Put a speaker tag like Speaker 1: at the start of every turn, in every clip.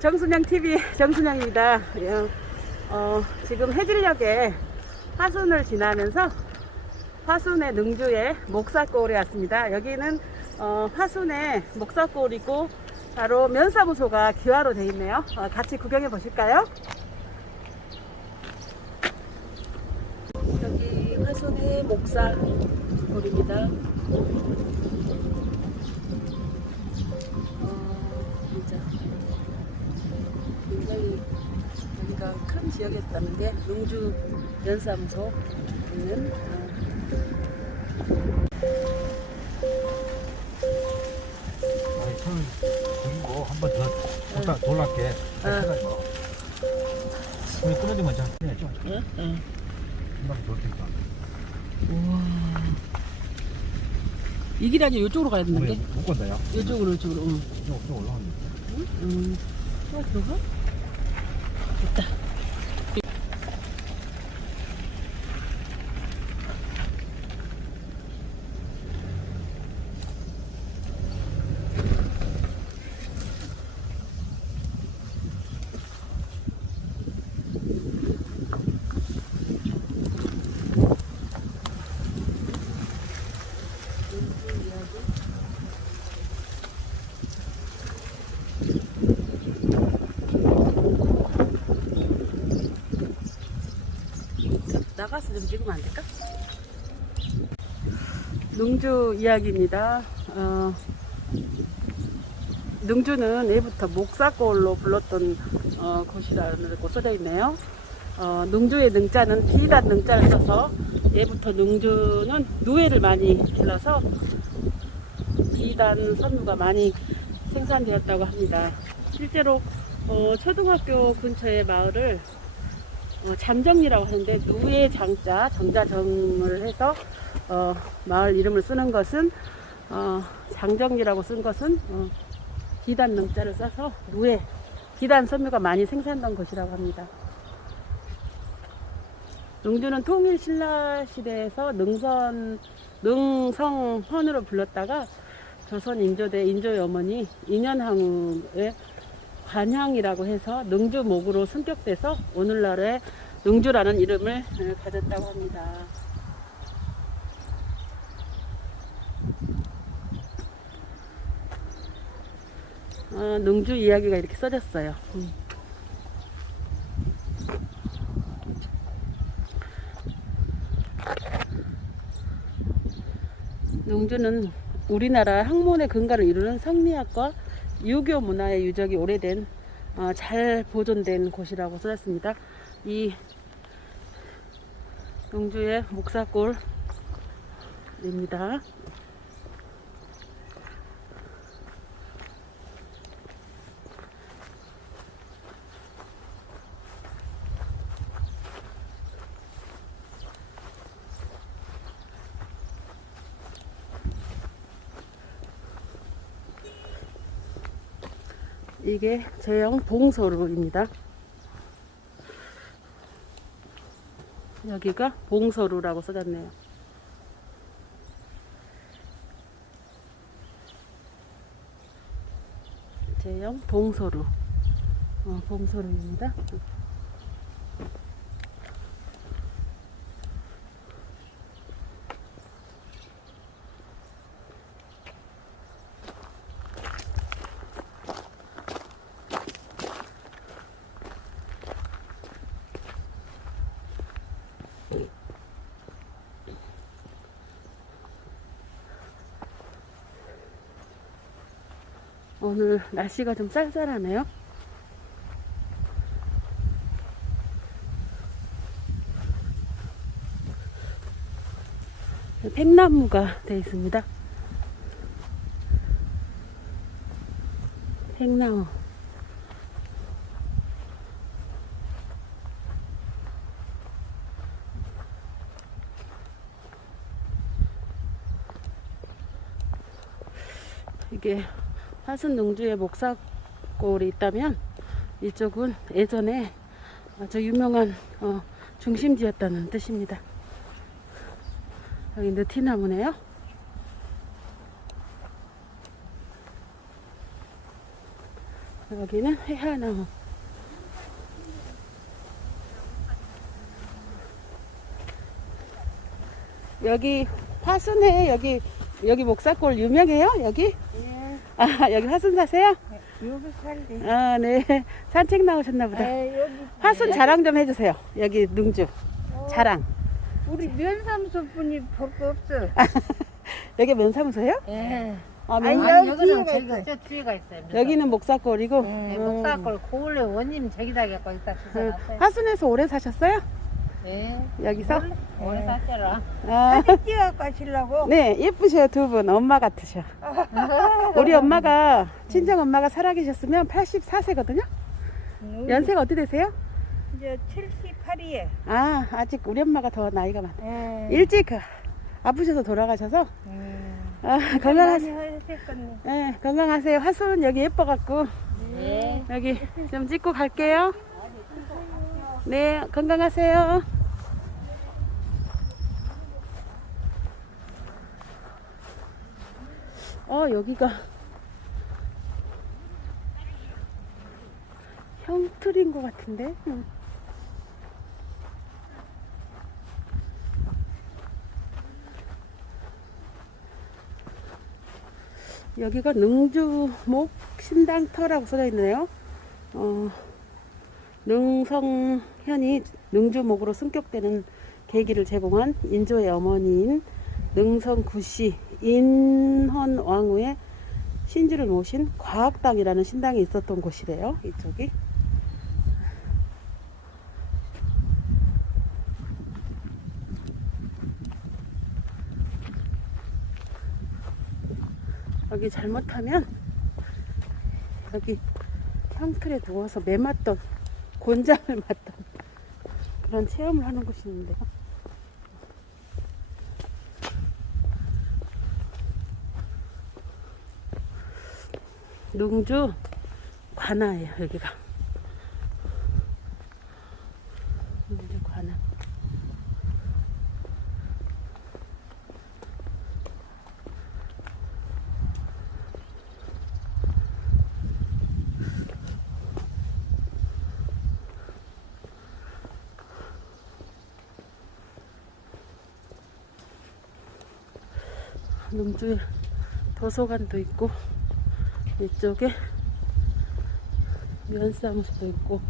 Speaker 1: 정순영 TV 정순영입니다. 예, 어, 지금 해질녘에 화순을 지나면서 화순의 능주의 목사골에 왔습니다. 여기는 어, 화순의 목사골이고 바로 면사무소가 기와로 되어 있네요. 어, 같이 구경해 보실까요? 여기 화순의 목사골입니다. 여기가 큰 지역이었다는 게 농주 연사무소 있는 어,
Speaker 2: 아니, 손을 들고 한 번 더 돌아, 돌랍게 해가지고 손이 끊어지면 잘 해야죠
Speaker 1: 응? 응.
Speaker 2: 한번 돌 테니까
Speaker 1: 우와. 이 길이 아니라 이쪽으로 가야 게?
Speaker 2: 못 건다요
Speaker 1: 이쪽으로 이쪽으로 응.
Speaker 2: 좀, 좀 올라가면
Speaker 1: 음. 또 들어가? 됐다. 나가서 좀 찍으면 안 될까? 능주 이야기입니다. 어, 능주는 예부터 목사골로 불렀던 어, 곳이라고 써져 있네요. 어, 능주의 능자는 비단 능자를 써서 예부터 능주는 누에를 많이 길러서 비단 섬유가 많이 생산되었다고 합니다. 실제로 어, 초등학교 근처의 마을을 어, 잠정리라고 하는데 누의 장자 정자정을 해서 어, 마을 이름을 쓰는 것은 어, 장정리라고 쓴 것은 어, 비단 능자를 써서 누에 비단 섬유가 많이 생산된 것이라고 합니다. 능주는 통일 신라 시대에서 능선 능성헌으로 불렀다가 조선 인조대 인조의 어머니 인현항의 관향이라고 해서 능주목으로 승격돼서 오늘날의 능주라는 이름을 에, 가졌다고 합니다. 어, 능주 이야기가 이렇게 써졌어요. 음. 능주는 우리나라 학문의 근간을 이루는 성리학과 유교 문화의 유적이 오래된 어, 잘 보존된 곳이라고 써졌습니다. 이 영주의 목사골입니다. 이게 제형 봉서루입니다. 여기가 봉서루라고 써졌네요. 제형 봉서루. 어, 봉서루입니다. 오늘 날씨가 좀 쌀쌀하네요. 팽나무가 되어 있습니다. 팽나무. 이게 화순 농주에 목사골이 있다면 이쪽은 예전에 아주 유명한 어, 중심지였다는 뜻입니다. 여기 느티나무네요. 여기는 해하나무. 여기 화순에 여기 여기 목사골 유명해요? 여기?
Speaker 3: 예,
Speaker 1: 아 여기 화순 사세요?
Speaker 3: 여기 살지.
Speaker 1: 아 네. 산책 나오셨나 보다.
Speaker 3: 에, 여기
Speaker 1: 화순 자랑 좀 해주세요. 여기 능주 자랑.
Speaker 3: 우리 면사무소 분이 볼거 없어.
Speaker 1: 여기 면사무소예요?
Speaker 3: 예.
Speaker 1: 아,
Speaker 3: 아니,
Speaker 1: 면,
Speaker 3: 여기
Speaker 4: 여기는
Speaker 3: 뒤에가
Speaker 4: 저기가
Speaker 3: 있어요.
Speaker 4: 저 뒤에가 있어요.
Speaker 1: 여기는 목사골이고.
Speaker 4: 네,
Speaker 1: 음.
Speaker 4: 목사골 고을래 원님 저기다 갖고 있다
Speaker 1: 음,
Speaker 4: 주셔놨어요.
Speaker 1: 화순에서 오래 사셨어요?
Speaker 4: 네.
Speaker 1: 여기서?
Speaker 4: 오래 살쪄라.
Speaker 1: 아,
Speaker 3: 사진 찍어갖고 하시려고?
Speaker 1: 네 예쁘셔 두분 엄마 같으셔. 우리 엄마가 친정 엄마가 살아계셨으면 84세거든요.
Speaker 3: 음,
Speaker 1: 연세가 어떻게 되세요?
Speaker 3: 이제 78이에.
Speaker 1: 아 아직 우리 엄마가 더 나이가 많아.
Speaker 3: 예.
Speaker 1: 일찍 그 아프셔서 돌아가셔서
Speaker 3: 음.
Speaker 1: 아,
Speaker 3: 많이
Speaker 1: 건강하세요.
Speaker 3: 네,
Speaker 1: 건강하세요. 화순 여기 예뻐갖고
Speaker 4: 네.
Speaker 1: 여기 좀 찍고 갈게요. 네, 건강하세요. 어, 여기가 형틀인 것 같은데. 응. 여기가 능주목 신당터라고 써져 있네요. 어, 능성현이 능주목으로 승격되는 계기를 제공한 인조의 어머니인 능성구씨 인헌왕후의 신주를 모신 과학당이라는 신당이 있었던 곳이래요. 이쪽이. 여기 잘못하면 여기 형틀에 누워서 매 맞던 곤장을 맞던 그런 체험을 하는 곳이 있는데요. 능주 관아예요 여기가. 능주 관아. 능주에 도서관도 있고 이쪽에 면사무소도 있고.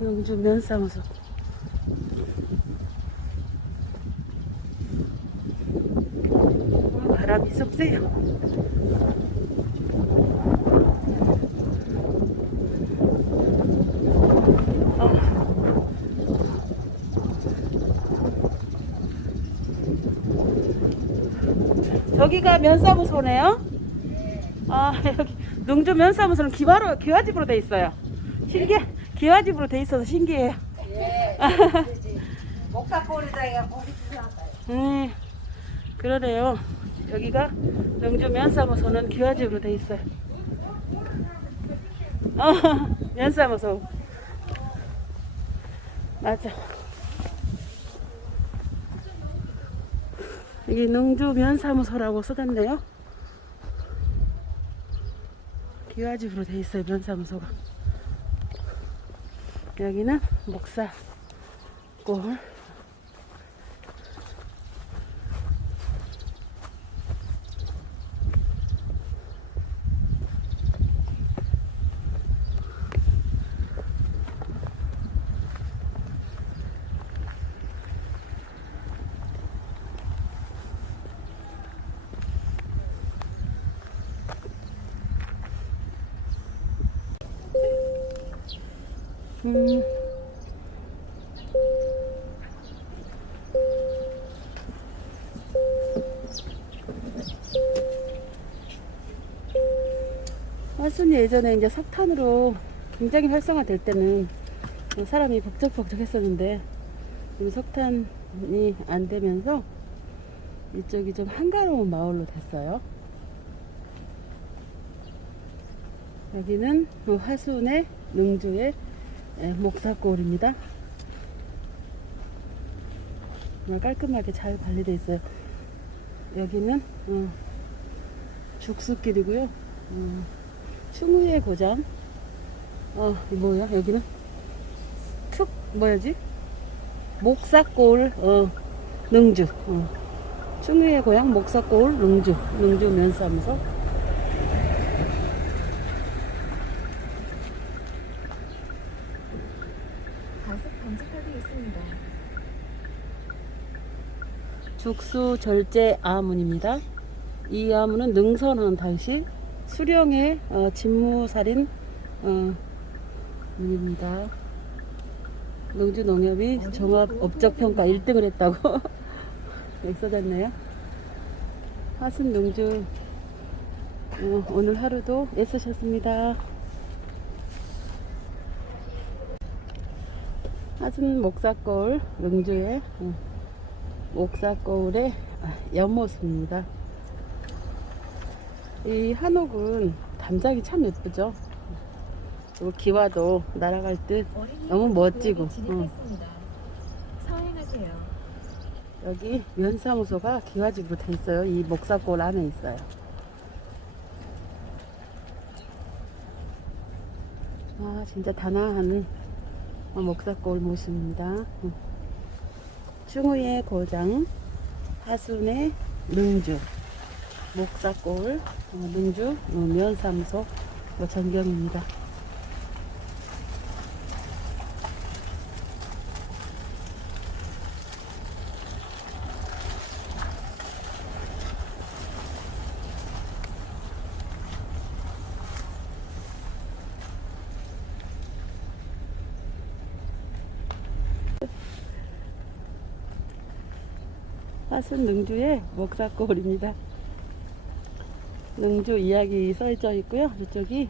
Speaker 1: 능주 면사무소 바람이 쏙 세요 저기가 면사무소네요. 아 여기 능주 면사무소는 기와로 기와집으로 돼 있어요. 신기해. 기와집으로 돼 있어서 신기해요.
Speaker 4: 목사골에다가 고기.
Speaker 1: 음 그러네요. 여기가 능주 면사무소는 기와집으로 돼 있어요. 어, 면사무소. 맞아. 여기 능주 면사무소라고 써졌네요. 기와집으로 돼 있어요, 면사무소가. 여기는 목사 골. 음. 화순이 예전에 이제 석탄으로 굉장히 활성화될 때는 사람이 북적북적 했었는데 석탄이 안 되면서 이쪽이 좀 한가로운 마을로 됐어요. 여기는 그 화순의 능주의 예, 목사골입니다. 정말 깔끔하게 잘 관리되어 있어요. 여기는 어, 죽수길이고요. 어, 충우의 고장. 어, 이 뭐야? 여기는 툭 뭐야지? 목사골 어, 능주. 어. 충우의 고향 목사골 능주. 능주 면사무소.
Speaker 5: 과속 방지턱이 있습니다.
Speaker 1: 죽수 절제 아문입니다. 이 아문은 능선한 당시 수령의 어, 직무살인 어, 문입니다. 농주 농협이 종합 업적 평가 1등을 했다고 여기 써졌네요. 하순 농주 어, 오늘 하루도 애쓰셨습니다. 하순 목사골 능주의 어, 목사 거울의 옆모습입니다. 이 한옥은 담장이 참 예쁘죠. 그리고 기와도 날아갈 듯 너무 멋지고,
Speaker 5: 진입했습니다. 서행하세요.
Speaker 1: 여기 면사무소가 기와집으로 돼 있어요. 이 목사골 안에 있어요. 아 진짜 단아한 어, 목사골 모습입니다. 응. 충우의 고장, 하순의 능주, 목사골, 어, 능주 어, 면사무소 뭐 전경입니다. 하순 능주의 목사골입니다. 능주 이야기 써져 있고요. 이쪽이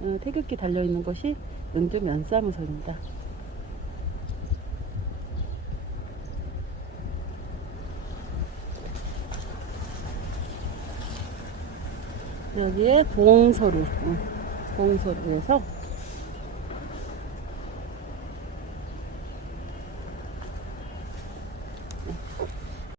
Speaker 1: 어, 태극기 달려 있는 곳이 능주 면사무소입니다. 여기에 봉소루, 어, 봉소루에서